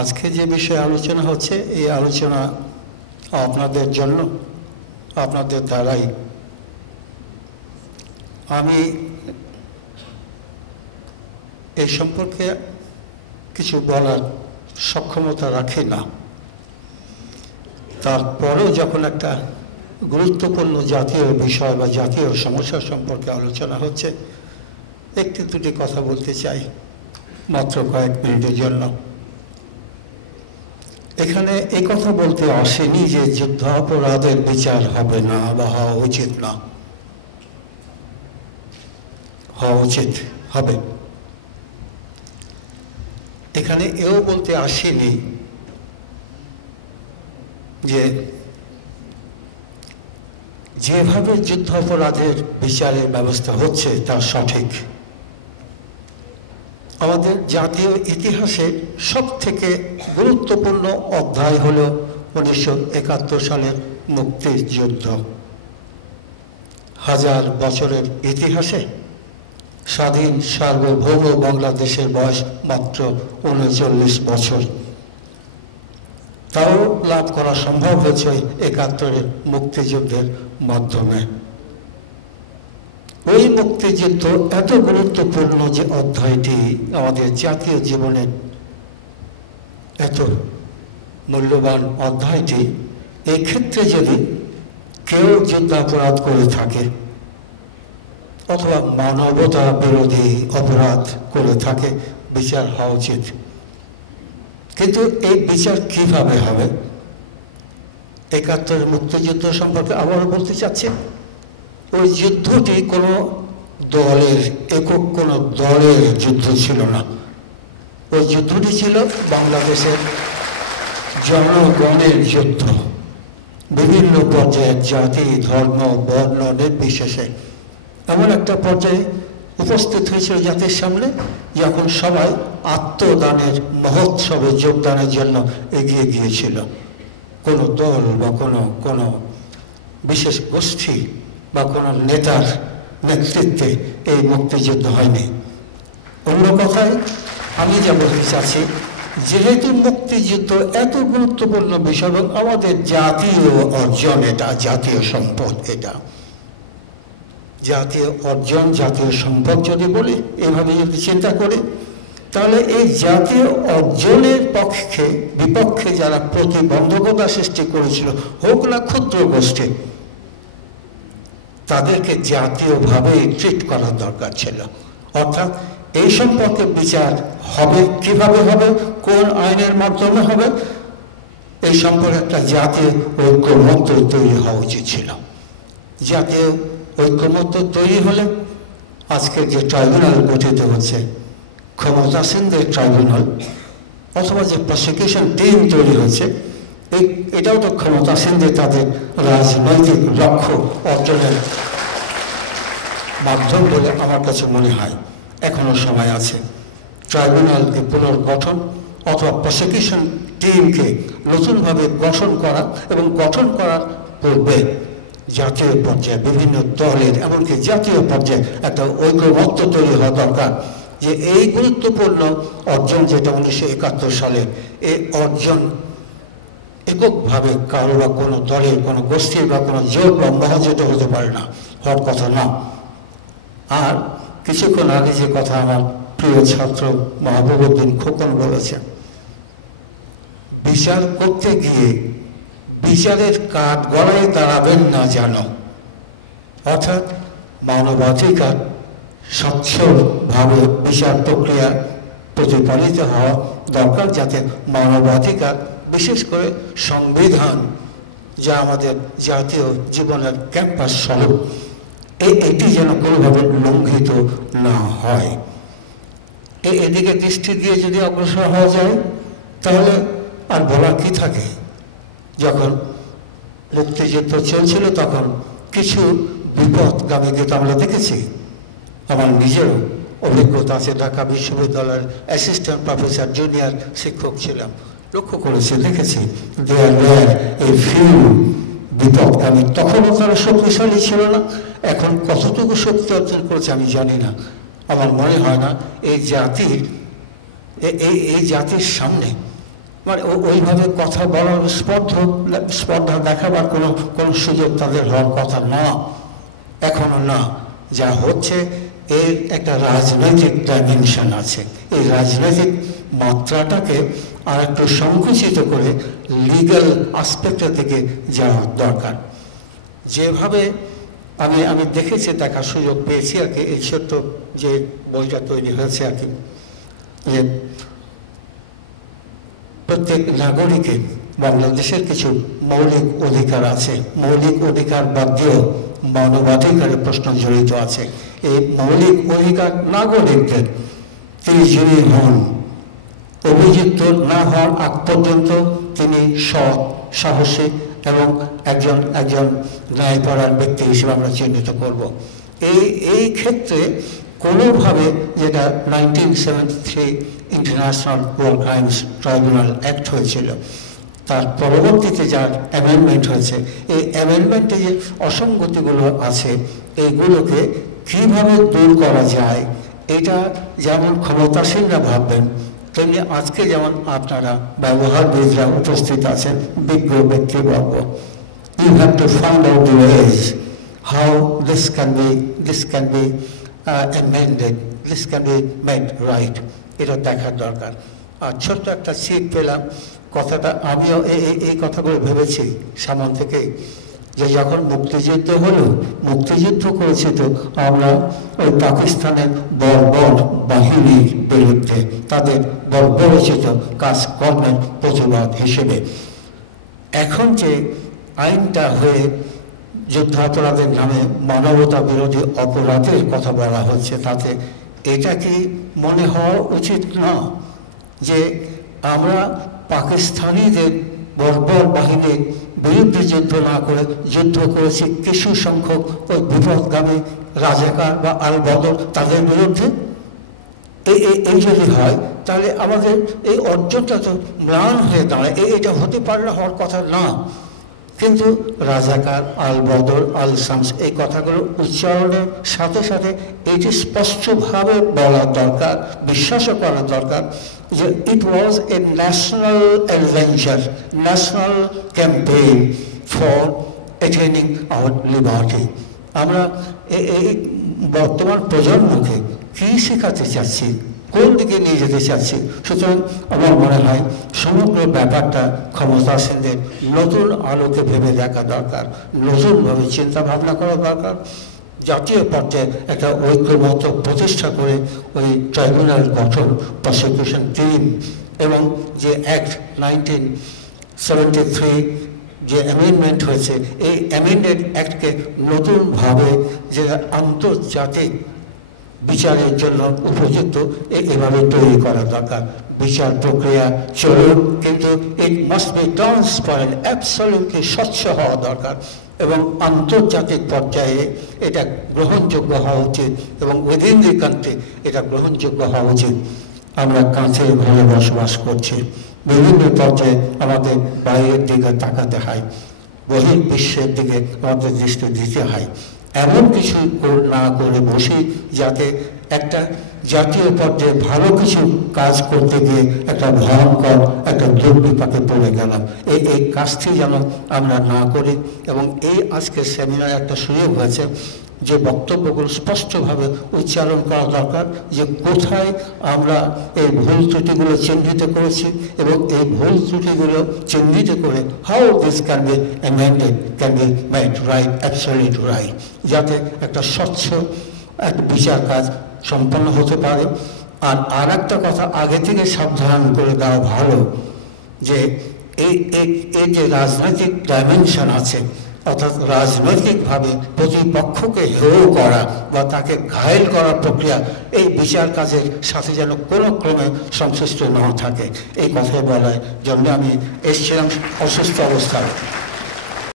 আজকে যে বিষয়ে আলোচনা হচ্ছে এই আলোচনা আপনাদের জন্য, আপনাদের দ্বারাই। আমি এই সম্পর্কে কিছু বলার সক্ষমতা রাখি না, তারপরেও যখন একটা গুরুত্বপূর্ণ জাতীয় বিষয় বা জাতীয় সমস্যা সম্পর্কে আলোচনা হচ্ছে, একটি দুটি কথা বলতে চাই মাত্র কয়েক মিনিটের জন্য। এখানে এই কথা বলতে আসেনি যে যুদ্ধাপরাধের বিচার হবে না বা হওয়া উচিত না, হওয়া উচিত হবে। এখানে এও বলতে আসেনি যে যেভাবে যুদ্ধাপরাধের বিচারের ব্যবস্থা হচ্ছে তা সঠিক। আমাদের জাতীয় ইতিহাসে সবথেকে গুরুত্বপূর্ণ অধ্যায় হল 1971 সালের মুক্তিযুদ্ধ। হাজার বছরের ইতিহাসে স্বাধীন সার্বভৌম বাংলাদেশের বয়স মাত্র 39 বছর। তাও লাভ করা সম্ভব হয়েছে 71 মুক্তিযুদ্ধের মাধ্যমে। ওই মুক্তিযুদ্ধ এত গুরুত্বপূর্ণ যে অধ্যায়টি আমাদের জাতীয় জীবনের এত মূল্যবান অধ্যায়টি, এই ক্ষেত্রে যদি কেউ যুদ্ধাপরাধ করে থাকে অথবা মানবতা বিরোধী অপরাধ করে থাকে, বিচার হওয়া উচিত। কিন্তু এই বিচার কিভাবে হবে? 71 মুক্তিযুদ্ধ সম্পর্কে আবারও বলতে চাচ্ছি, ওই যুদ্ধটি কোনো দলের, একক কোনো দলের যুদ্ধ ছিল না। ওই যুদ্ধটি ছিল বাংলাদেশের জনগণের যুদ্ধ। বিভিন্ন পর্যায়ের জাতি, ধর্ম, বর্ণ নির্বিশেষে এমন একটা পর্যায়ে উপস্থিত হয়েছিল জাতির সামনে, যখন সবাই আত্মদানের মহোৎসবে যোগদানের জন্য এগিয়ে গিয়েছিল। কোনো দল বা কোনো বিশেষ গোষ্ঠী বা কোনো নেতার নেতৃত্বে এই মুক্তিযুদ্ধ হয়নি। অন্য কথায় আমি যা বলতে চাচ্ছি, যেহেতু মুক্তিযুদ্ধ এত গুরুত্বপূর্ণ বিষয় এবং আমাদের জাতীয় অর্জন, এটা জাতীয় সম্পদ, এটা জাতীয় অর্জন, জাতীয় সম্পদ যদি বলি, এভাবে যদি চিন্তা করি, তাহলে এই জাতীয় অর্জনের বিপক্ষে যারা প্রতিবন্ধকতা সৃষ্টি করেছিল, হোক না ক্ষুদ্র গোষ্ঠী, তাদেরকে জাতীয়ভাবে ট্রিট করার দরকার ছিল। অর্থাৎ এই সম্পর্কে বিচার হবে, কিভাবে হবে, কোন আইনের মাধ্যমে হবে, এই সম্পর্কে একটা জাতীয় ঐক্যমত্য তৈরি হওয়া উচিত ছিল। জাতীয় ঐক্যমত্য তৈরি হলে আজকে যে ট্রাইব্যুনাল গঠিত হচ্ছে, ক্ষমতাসীনদের ট্রাইব্যুনাল, অথবা যে প্রসিকিউশন টিম তৈরি হচ্ছে, এটাও তো ক্ষমতাসীনদের তাদের রাজনৈতিক লক্ষ্য অর্জনের মাধ্যম বলে আমার কাছে মনে হয়। এখনো সময় আছে ট্রাইব্যুনালকে পুনর্গঠন অথবা প্রসিকিউশন টিমকে নতুনভাবে গঠন করা, এবং গঠন করার পূর্বে জাতীয় পর্যায়ে বিভিন্ন দলের, এমনকি জাতীয় পর্যায়ে একটা ঐক্যমত্য তৈরি হওয়া দরকার যে এই গুরুত্বপূর্ণ অর্জন যেটা 1971 সালে, এই অর্জন এককভাবে কারো বা কোনো দলের, কোনো গোষ্ঠীর বা কোনো জোট বা মহাজোট হতে পারে না, হওয়ার কথা না। আর কিছুক্ষণ আগে যে কথা আমার প্রিয় ছাত্র মাহবুবউদ্দিন খোকন বলেছেন, বিচার করতে গিয়ে বিচারের কাঠ গলায় দাঁড়াবেন না যেন। অর্থাৎ মানবাধিকার স্বচ্ছভাবে বিচার প্রক্রিয়া প্রতিপালিত হওয়া দরকার, যাতে মানবাধিকার, বিশেষ করে সংবিধান যা আমাদের জাতীয় জীবনের ক্যাম্পাস স্বরূপ, এটি যেন কোনোভাবে লঙ্ঘিত না হয়। এদিকে দৃষ্টি দিয়ে যদি অগ্রসর হওয়া যায়, তাহলে আর বলার কি থাকে। যখন মুক্তিযুদ্ধ চলছিল তখন কিছু বিপদগামীকে তো আমরা দেখেছি। আমার নিজেরও অভিজ্ঞতা আছে, ঢাকা বিশ্ববিদ্যালয়ের অ্যাসিস্ট্যান্ট প্রফেসর, জুনিয়র শিক্ষক ছিলাম, লক্ষ্য করেছি, দেখেছি এই ফিউ বিপদগামী। তখনও তারা শক্তিশালী ছিল না, এখন কতটুকু শক্তি অর্জন করেছে আমি জানি না। আমার মনে হয় না এই জাতির সামনে মানে ওইভাবে কথা বলার স্পর্ধা দেখাবার কোনো সুযোগ তাদের হওয়ার কথা না, এখনো না। যা হচ্ছে এর একটা রাজনৈতিক ডাইমেনশন আছে। এই রাজনৈতিক মাত্রাটাকে আর একটু সংকুচিত করে লিগ্যাল আসপেক্টের দিকে যাওয়া দরকার। যেভাবে আমি দেখেছি, দেখার সুযোগ পেয়েছি আর কি, এই ছোট্ট যে বইটা তৈরি হয়েছে আর কি, যে প্রত্যেক নাগরিকের বাংলাদেশের কিছু মৌলিক অধিকার আছে, মৌলিক অধিকার বাদ দিয়েও মানবাধিকারের প্রশ্ন জড়িত আছে। এই মৌলিক অধিকার নাগরিকদের, তিনি যিনি হন, অভিযুক্ত না হওয়ার আগ পর্যন্ত তিনি সৎ, সাহসী এবং একজন ন্যায়পরায়ণ ব্যক্তি হিসেবে আমরা চিহ্নিত করব। এই ক্ষেত্রে কোনোভাবে, যেটা 1973 international war crimes tribunal act হয়েছিল, তার পরবর্তীতে যার অ্যামেন্ডমেন্ট হয়েছে, এই অ্যামেন্ডমেন্টে যে অসঙ্গতিগুলো আছে এইগুলোকে কীভাবে দূর করা যায়, এটা যেমন ক্ষমতাসীনরা ভাববেন, তেমনি আজকে যেমন আপনারা ব্যবহারবিদরা উপস্থিত আছেন, বিজ্ঞ ব্যক্তিবর্গ, you have to find out the ways how this can be amended, this can be made right. এটা দেখার দরকার। আর ছোট্ট একটা সিট পেলাম, কথাটা আমিও এই কথাগুলো ভেবেছি সামন থেকেই, যে যখন মুক্তিযুদ্ধ হলো, মুক্তিযুদ্ধ করেছি তো আমরা ওই পাকিস্তানের বর্বর বাহিনীর বিরুদ্ধে, তাদের বর্বরোচিত কাজকর্মের প্রতিবাদ হিসেবে। এখন যে আইনটা হয়ে যুদ্ধাপরাধের নামে মানবতা বিরোধী অপরাধের কথা বলা হচ্ছে, তাতে এটা কি মনে হওয়া উচিত না যে আমরা পাকিস্তানিদের বর্বর বাহিনীর বিরুদ্ধে যুদ্ধ না করে যুদ্ধ করেছি কিছু সংখ্যক ওই বিপদগামী রাজাকার বা আল বদর তাদের বিরুদ্ধে? এই যদি হয় তাহলে আমাদের এই অর্জনটা তো ম্লান হয়ে দাঁড়ায়। এটা হতে পারে না, হওয়ার কথা না। কিন্তু রাজাকার, আল বদর, আল শামস, এই কথাগুলো উচ্চারণের সাথে সাথে এটি স্পষ্টভাবে বলা দরকার, বিশ্বাসও করা দরকার যে it was a national adventure, national campaign for attaining our liberty. আমরা এই বর্তমান প্রজন্মকে কী শেখাতে চাচ্ছি, কোন দিকে নিয়ে যেতে চাচ্ছি? সুতরাং আমার মনে হয় সমগ্র ব্যাপারটা ক্ষমতাসীনদের নতুন আলোকে ভেবে দেখা দরকার, নতুনভাবে চিন্তা ভাবনা করা দরকার। জাতীয় পর্যায়ে একটা ঐক্যমত্য প্রতিষ্ঠা করে ওই ট্রাইব্যুনাল গঠন, প্রসিকিউশন টিম, এবং যে অ্যাক্ট 1973 যে অ্যামেন্ডমেন্ট হয়েছে, এই অ্যামেন্ডেড অ্যাক্টকে নতুনভাবে যে আন্তর্জাতিক বিচারের জন্য উপযুক্ত এভাবে তৈরি করা দরকার। বিচার প্রক্রিয়া চলুন, কিন্তু it must be transparent, absolutely স্বচ্ছ হওয়া দরকার, এবং আন্তর্জাতিক পর্যায়ে এটা গ্রহণযোগ্য হওয়া উচিত, এবং উইদিন দি কান্ট্রি এটা গ্রহণযোগ্য হওয়া উচিত। আমরা কাছে ঘরে বসবাস করছি, বিভিন্ন পর্যায়ে আমাদের বাইরের দিকে তাকাতে হয়, বহির্বিশ্বের দিকে আমাদের দৃষ্টি দিতে হয়। এমন কিছু না করে বসি যাতে একটা জাতীয় পর্যায়ে ভালো কিছু কাজ করতে গিয়ে একটা ভয়ঙ্কর একটা দুর্বিপাকে পড়ে গেলাম। এই কাজটি যেন আমরা না করি। এবং এই আজকে সেমিনারে একটা সুযোগ হয়েছে যে বক্তব্যগুলো স্পষ্টভাবে উচ্চারণ করা দরকার, যে কোথায় আমরা এই ভুল ত্রুটিগুলো চিহ্নিত করেছি, এবং এই ভুল ত্রুটিগুলো চিহ্নিত করে how this can be amended, can be made right, absolute right, যাতে একটা স্বচ্ছ একটা বিচার কাজ সম্পন্ন হতে পারে। আর একটা কথা আগে থেকে সাবধান করে দেওয়া ভালো, যে এই যে রাজনৈতিক ডাইমেনশন আছে, অর্থাৎ রাজনৈতিকভাবে প্রতিপক্ষকে হেয় করা বা তাকে ঘায়েল করার প্রক্রিয়া এই বিচার কাজের সাথে যেন কোনো ক্রমে সংশ্লিষ্ট না থাকে, এই কথাই বলার জন্য আমি এসেছিলাম অসুস্থ অবস্থায়।